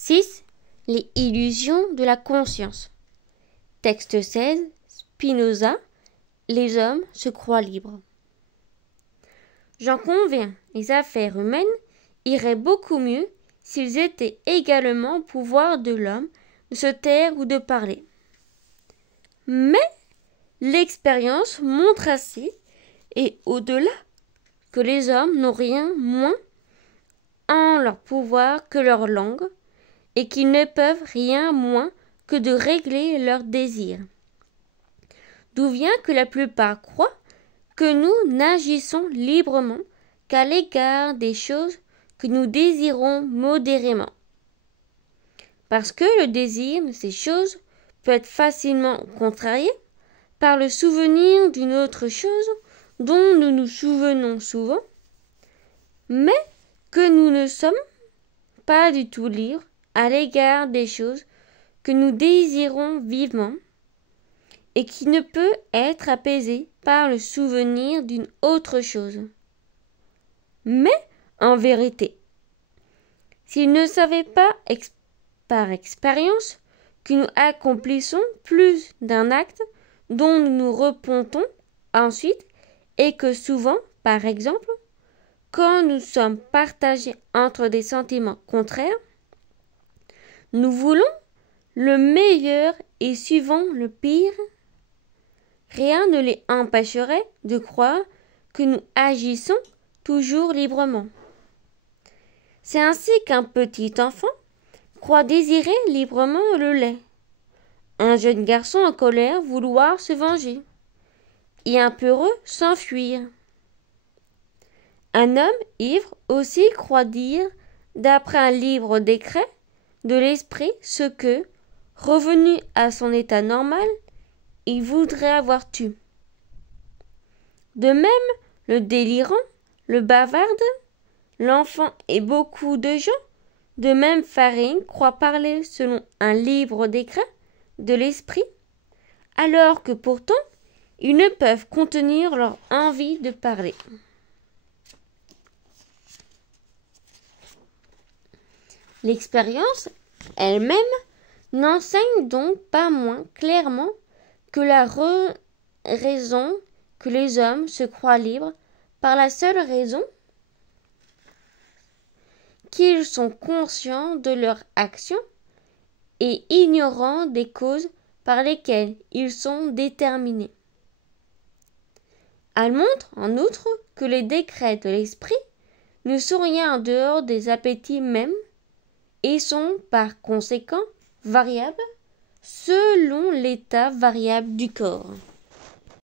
6. Les illusions de la conscience. Texte 16. Spinoza. Les hommes se croient libres. J'en conviens, les affaires humaines iraient beaucoup mieux s'ils étaient également au pouvoir de l'homme de se taire ou de parler. Mais l'expérience montre assez, et au-delà, que les hommes n'ont rien moins en leur pouvoir que leur langue, et qu'ils ne peuvent rien moins que de régler leurs désirs. D'où vient que la plupart croient que nous n'agissons librement qu'à l'égard des choses que nous désirons modérément. Parce que le désir de ces choses peut être facilement contrarié par le souvenir d'une autre chose dont nous nous souvenons souvent, mais que nous ne sommes pas du tout libres à l'égard des choses que nous désirons vivement et qui ne peut être apaisé par le souvenir d'une autre chose. Mais, en vérité, s'ils ne savaient pas par expérience que nous accomplissons plus d'un acte dont nous nous repentons ensuite et que souvent, par exemple, quand nous sommes partagés entre des sentiments contraires, nous voulons le meilleur et suivons le pire, rien ne les empêcherait de croire que nous agissons toujours librement. C'est ainsi qu'un petit enfant croit désirer librement le lait, un jeune garçon en colère vouloir se venger, et un peureux s'enfuir. Un homme ivre aussi croit dire, d'après un libre décret de l'esprit, ce que, revenu à son état normal, il voudrait avoir tué. De même, le délirant, le bavarde, l'enfant et beaucoup de gens de même farine croient parler selon un libre décret de l'esprit, alors que pourtant ils ne peuvent contenir leur envie de parler. L'expérience elle-même n'enseigne donc pas moins clairement que la raison que les hommes se croient libres par la seule raison qu'ils sont conscients de leur action et ignorants des causes par lesquelles ils sont déterminés. Elle montre en outre que les décrets de l'esprit ne sont rien en dehors des appétits mêmes et sont par conséquent variables selon l'état variable du corps.